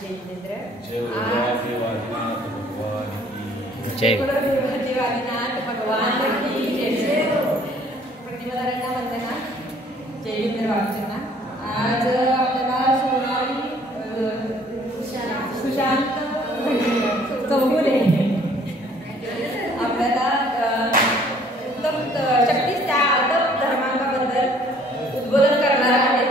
जितेंद्र। जय देवादिनाथ भगवान की जय। प्रतिभाधाऱ्यांना वंदना। जय वाचना। आज आपल्याला सोनाली सुशांत चौगुले आपल्याला उत्तम शक्तीस त्या अदब धर्मांगाबद्दल उद्बोधन करणार आहेत।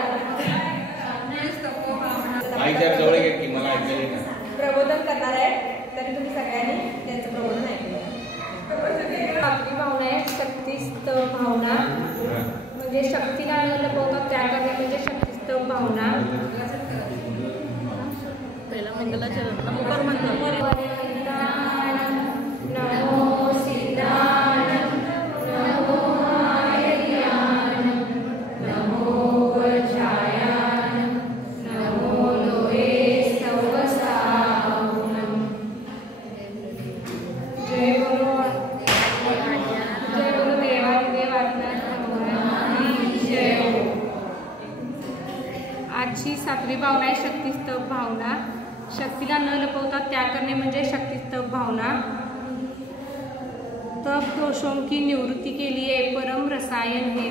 प्रबोधन करणार आहे, तरी तुम्ही सगळ्यांनी त्यांचं प्रबोधन ऐकलं। आपली भावना आहे शक्तिस्त भावना, म्हणजे शक्तीला न लपवता त्याग करणे म्हणजे शक्तिस्त भावना। पहिला मंगलाचरण नमोकार म्हणतात। आजची सातवी भावना आहे शक्तिस्तव भावना। शक्तीला न लपवता त्याग करणे म्हणजे शक्तिस्तव भावना। तप दोषों की निवृत्ति के लिए परम रसायन है।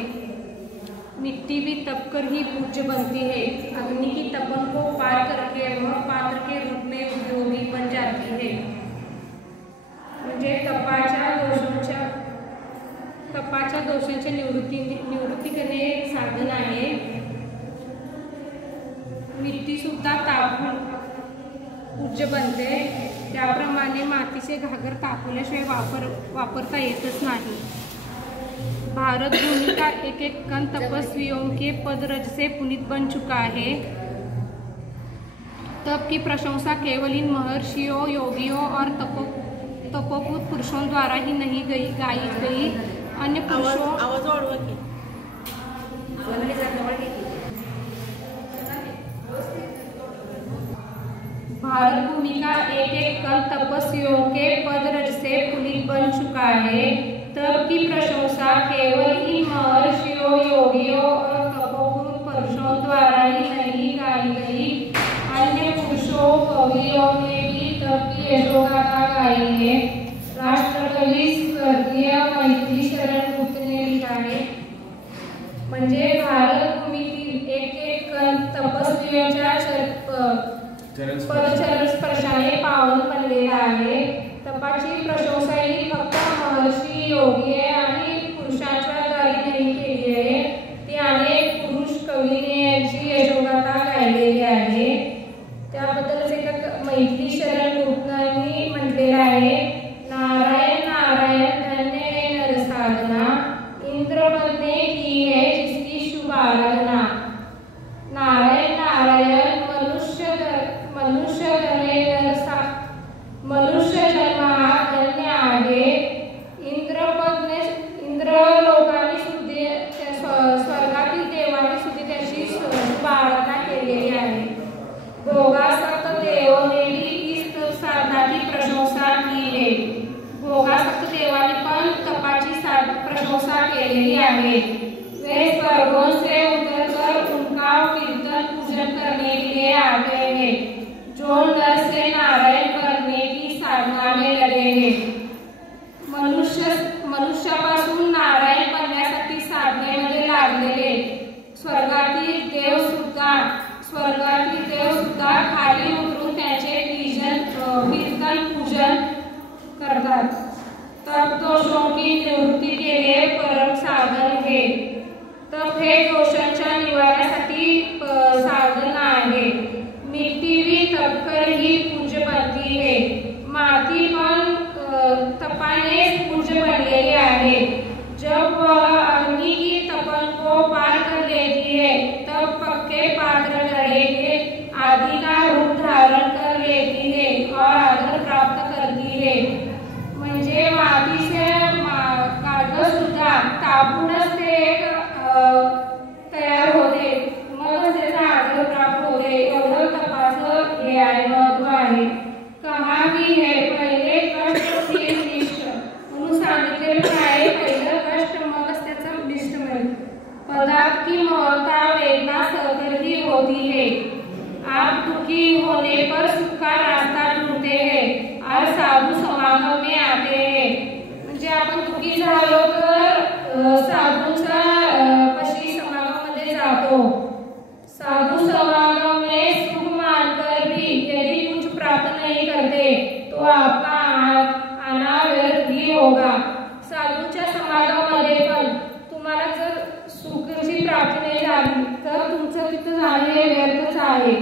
मिट्टी भी तप कर ही पूज्य बनती है। अग्नि की तपन को पार करके वह पात्र के रूप में उपयोगी बन जाती है। म्हणजे तपाच्या दोषांच्या निवृत्ती करणे एक साधन आहे। मिट्टी सुद्धा तापून पूज्य बनते, त्याप्रमाणे मातीचे घागर तापवल्याशिवाय वापरता येतच नाही। भारत भूमि का एक एक कण तपस्वियों के पदरज से पुनीत बन चुका है। तप की प्रशंसा केवल इन महर्षियों, योगियों और तपोभूत पुरुषों द्वारा ही नहीं गाई गई। अन्य पुरुषों भारत भूमि का एक एक कण तपस्वियों के पदरज से पुनीत बन चुका है। तप की प्रशंसा केवल इन महर्षियों, योगियों और तपोभूत पुरुषों द्वारा ही नहीं गाई गई। अन्य पुरुषों, कवियों ने भी तप की यशोगाथा गाई है। राष्ट्रकवी स्वर्गीय मैथिली शरण गुप्त ने लिखा है, म्हणजे भारत भूमीतील एक एक कण तपस्वियोंच्या पदचरण स्पर्शाने पावन बनलेला आहे। तपाची प्रशंसा ही फक्त महर्षी, योगी आणि पुरुषांच्या द्वारे नाही केली आहे, ती अनेक पुरुष कवीने यांची यशोगाथा गायलेली आहे। त्याबद्दलच एका मैथिली शरण गुप्तांनी म्हटलेलं आहे, नारायण नारायण धन्य है नर साधना, इंद्र बनने की है जिसकी शुभ आराधना। नारायण नारायण मनुष्य जन्म हा धन्य आहे। इंद्र लोकांनी सुद्धा स्वर्गातील देवांनी सुद्धा त्याची शुभ आराधना केलेली आहे। भोगासक्त देवों ने भी इस साधना की प्रशंसा की है। भोगासक्त देवांनी पण तपाची प्रशंसा केलेली आहे। वे स्वर्गों से उतरकर उनका कीर्तन पूजन करने के लिए आ गए हैं, जो नर से नारायण करने की साधना में लगे हैं। मनुष्यापासून नारायण बनण्यासाठी साधनेमध्ये लागलेले स्वर्गातील देव सुद्धा खाली उतरून त्याचे कीर्तन पूजन करतात। तप दोषों की निवृत्ती के लिए परम साधन है। तप हे दोषांच्या निवारणासाठी साधन आहे। मिट्टी भी तपकर ही पूज्य बनती है। माती पण तपाने पूज्य बनलेली आहे। जब वह अग्नि की तपन को पार कर लेती है, तब पक्के पात्र गढ़े के आदि का रूप धारण कर लेती है और आदर प्राप्त करती है। म्हणजे मातीचे कागद सुद्धा तापूनच ते तयार होते, मग त्याचा आदर प्राप्त होते। एवढं तपाचं हे आहे, महत्व आहे। कहा की है पहिले कष्ट फिर इष्ट म्हणून सांगितलेलं आहे, पहिलं कष्ट मगच त्याचं इष्ट मिळेल। पदार्थ की महत्ता वेदना सहकर ही होती है। आप दुखी होने पर पर सुखा रास्ता ढूंढते हैं और साधु समागम में आते हैं। म्हणजे आपण दुःखी झालो तर साधूंच्या पशी समागमामध्ये जातो। साधु समागम में सुख मानकर भी यदि कुछ प्राप्त नहीं करते तो आपका आना व्यर्थ ही होगा। साधूंच्या समागमामध्ये पण तुम्हाला जर सुखाची प्राप्ती नाही झाली तर तुमचं तिथं जाणे हे व्यर्थच आहे।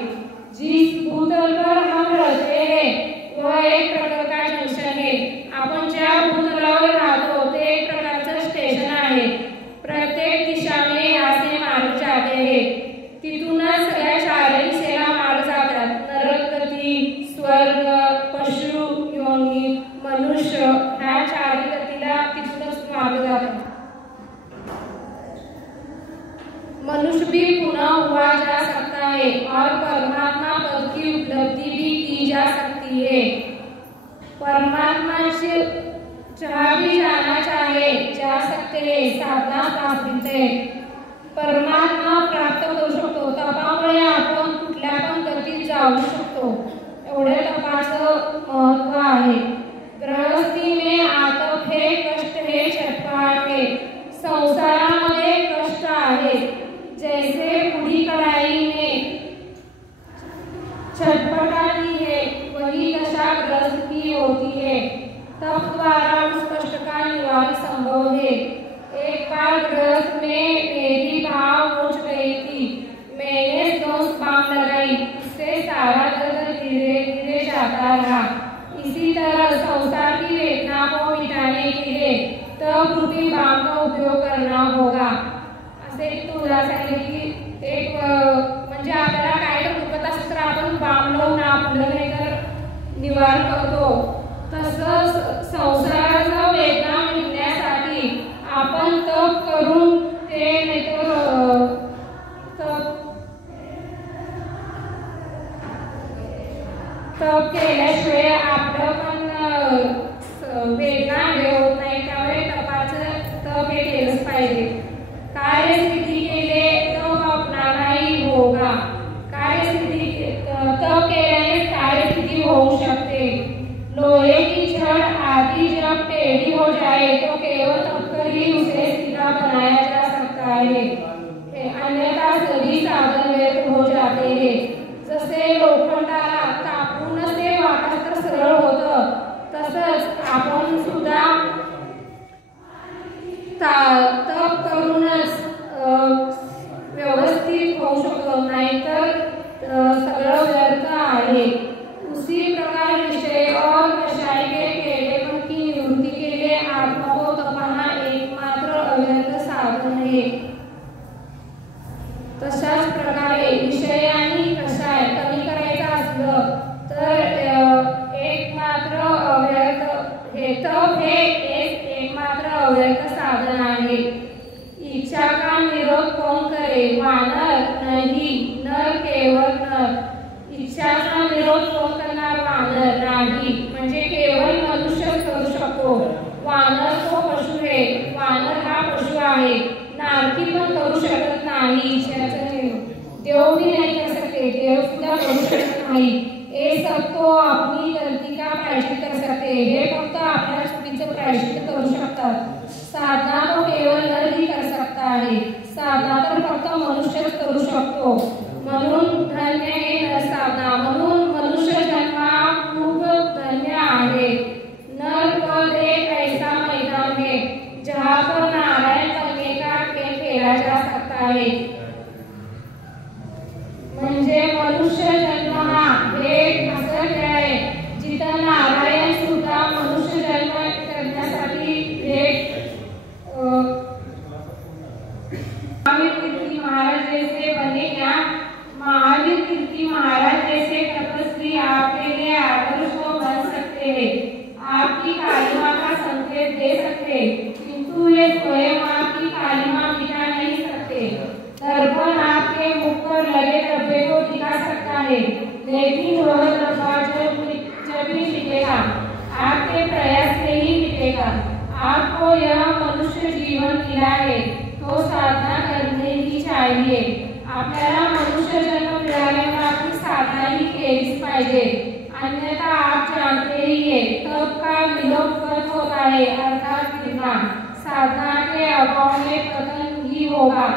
जिस भूतल पर हम रहते हैं वह एक प्रकार का जंक्शन है। आपण ज्या भूतलावर राहतो ते एक प्रकारचं स्टेशन आहे। प्रत्येक दिशा में यहाँ से मार्ग जाते हैं। तिथूनच सगळ्या चारही दिशेला मार्ग जातात। नरक गती, स्वर्ग, पशु योनी, मनुष्य ह्या चारही गतीला तिथूनच मार्ग जातात। मनुष्य भी पुनः हुआ जा सकता है और परमात्मा पद की उपलब्धि भी की जा सकती है। परमात्मा से जहाँ भी जाना चाहे जा सकते हैं, साधना स्थापित है। परमात्मा प्राप्त करू शकतो। तपामुळे आपण कुठल्या पण गतीत जाऊ शकतो। एवढे तपाचं महत्व आहे। गृहस्थी में आतप है, कष्ट है, छटपट है। संसारामध्ये कष्ट आहे। जैसे पूरी कढ़ाई में छटपटाती है वही दशा ग्रस्त की होती है। तब द्वारा उस कष्ट का निवारण संभव है। एक बार ग्रस्त में मेरी भाव पहुंच गई थी। मैंने दोष बाम लगाई, उससे सारा दर्द धीरे धीरे जाता रहा। इसी तरह संसार की वेदना को मिटाने के लिए तब रूपी बाम का उपयोग करना होगा। असे तुला सांगितले की एक म्हणजे आपल्याला काय तर दुखत असेल तर आपण बाम लावून आपलं नाही तर निवारण करतो। तसंच संसाराचा वेदना मिटण्यासाठी आपण तप करून ते नाही तर तप केल्याशिवाय आपलं पण वेदना हे होत नाही। त्यामुळे तपाचं तप हे केलंच पाहिजे। कार्य सिद्धि के लिए तप अपनाना ही होगा। कार्य सिद्धि तप केल्याने कार्य सिद्धि होऊ शकते। लोहे की छड़ आदि जब टेढ़ी हो जाए तो केवल तप कर ही उसे सीधा बनाया जा सकता है, अन्यथा सभी साधन व्यर्थ हो जाते हैं। जसे लोखंडाला कापूनच ते वाकस तर सरळ होतं, तसंच आपण सुद्धा तप करूनच व्यवस्थित होऊ शकतो, नाहीतर सगळं व्यर्थ आहे। उसी प्रकार विषय और कषाय के केलेपन की निवृत्ति के लिए आत्मा को तपाना एकमात्र अव्यर्थ साधन है। तशाच प्रकारे विषय आणि कषाय कमी करायचा असलं तर एकमात्र अव्यर्थ हे तप हे एकमात्र अव्यर्थ साधन आहे। इच्छा का निरोध कौन करे? वानर नहीं, नर केवळ नर। इच्छाचा निरोध कोण करणार? वानर नाही, म्हणजे केवळ मनुष्य करू शकतो। वानर तो पशु है, वानर हा पशु आहे। नारकी पण करू शकत नाही इच्छाचा निरोध। देव भी नहीं कर सकते, देव सुद्धा करू शकत नाही। ये सब तो अपनी गलती का प्रायश्चित कर सकते, हे फक्त आपल्या चुकीचं प्रायश्चित करू शकतात। साधना तो केवळ नर ही कर सकता है, साधना तर फक्त मनुष्यच करू शकतो। म्हणून धन्य हे नर साधना, म्हणून मनुष्य जन्म खूप धन्य आहे। नर पद एक ऐसा मैदान है जहाँ पर नारायण बनने का खेल खेला जा सकता है। म्हणजे मनुष्य जन्म हा एक असं खेळ आहे जिथं नारायण सुद्धा मनुष्य जन्म करण्यासाठी एक महावीर कीर्ति महाराज जैसे बने क्या? महावीर कीर्ति महाराज जैसे तपस्वी आपके लिए आदर्श को बन सकते हैं, आपकी कालिमा का संकेत दे सकते, किंतु ये स्वयं आपकी कालिमा मिटा नहीं सकते। दर्पण आपके मुख पर लगे धब्बे को दिखा सकता है, लेकिन वह धब्बा जब भी मिटेगा आपके प्रयास से ही मिटेगा। आपको यह मनुष्य जीवन मिला है तो साधना करनी ही चाहिए। आपल्याला मनुष्य जन्म मिळाल्यामुळे आपली साधना ही केलीच पाहिजे, अन्यथा आप जानते ही है तप का विलोपन होता है, अर्थात गिरना। साधना के अभाव में पतन ही होगा।